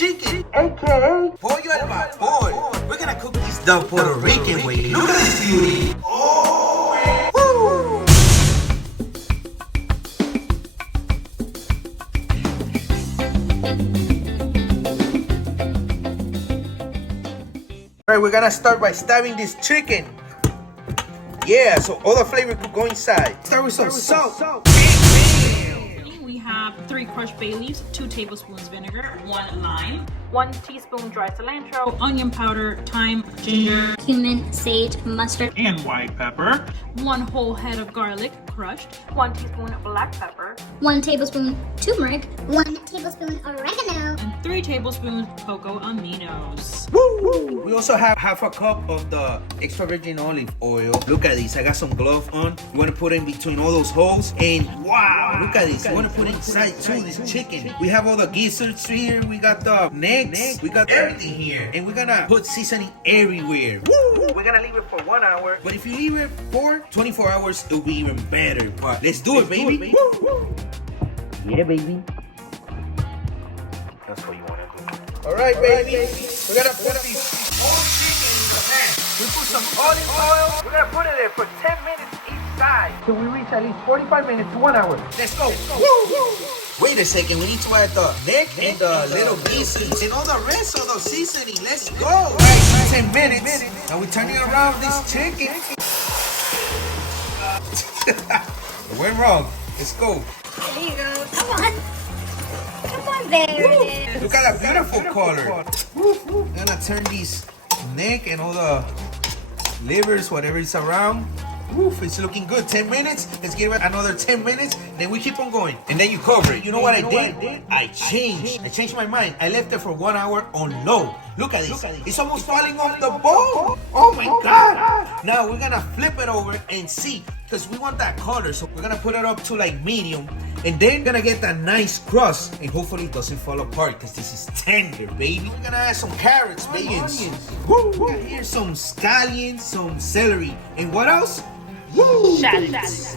chicken, aka pollo al vapor. We're gonna cook this the Puerto Rican way. Look at this beauty. Oh, woo. Alright, we're gonna start by stabbing this chicken. Yeah, so all the flavor could go inside. Start with some salt. We have 3 crushed bay leaves, 2 tablespoons vinegar, 1 lime, 1 teaspoon dry cilantro, onion powder, thyme, ginger, cumin, sage, mustard, and white pepper, 1 whole head of garlic crushed, 1 teaspoon black pepper, 1 tablespoon turmeric, 1 tablespoon oregano, and 3 tablespoons cocoa aminos. Woo! We also have half a cup of the extra virgin olive oil. Look at this. I got some glove on. You want to put it in between all those holes. And wow, look at this. You want to put inside too this chicken. We have all the gizzards here. We got the necks. We got everything here. And we're going to put seasoning everywhere. Woo! We're going to leave it for 1 hour. But if you leave it for 24 hours, it'll be even better. But let's do it, baby. Woo! Yeah, baby. That's what you want to do. All right, baby. We're going to put these whole chicken in the pan. We put some olive oil. We're going to put it there for 10 minutes each side. So we reach at least 45 minutes to 1 hour. Let's go. Woo! Wait a second. We need to add the neck and the little pieces and all the rest of the seasoning. Let's go. All right, 10 minutes. Now we're turning around this chicken. It went wrong. Let's go. There you go. Come on. Come on, there it is. Look at that beautiful color. I'm gonna turn these neck and all the livers, whatever is around. Oof, it's looking good. 10 minutes. Let's give it another 10 minutes. Then we keep on going. And then you cover it. You know what I did? I changed my mind. I left it for 1 hour on low. Look at this. It's almost falling off the bowl. Oh my God. Now we're gonna flip it over and see. Because we want that color. So we're gonna put it up to like medium. And then gonna get that nice crust. And hopefully it doesn't fall apart. Because this is tender, baby. We're gonna add some carrots, baby. Woo. Here's some scallions, some celery. And what else? Shallots.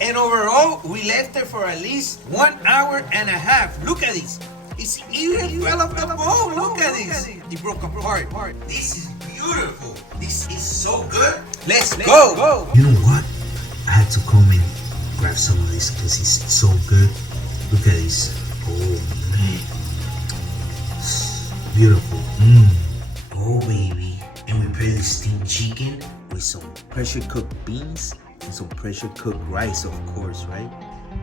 And overall, we left it for at least 1 hour and a half. Look at this. It's even fell off the bowl. Look at this. It broke apart. This is beautiful. This is so good. Let's go. You know what? I had to come and grab some of this because it's so good. Look at this. Oh, man. Beautiful. Oh, baby. And we prepare the steamed chicken with some pressure cooked beans and some pressure cooked rice, of course, right?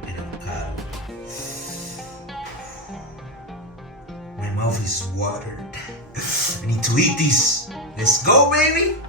And avocado. My mouth is watered. I need to eat this. Let's go, baby.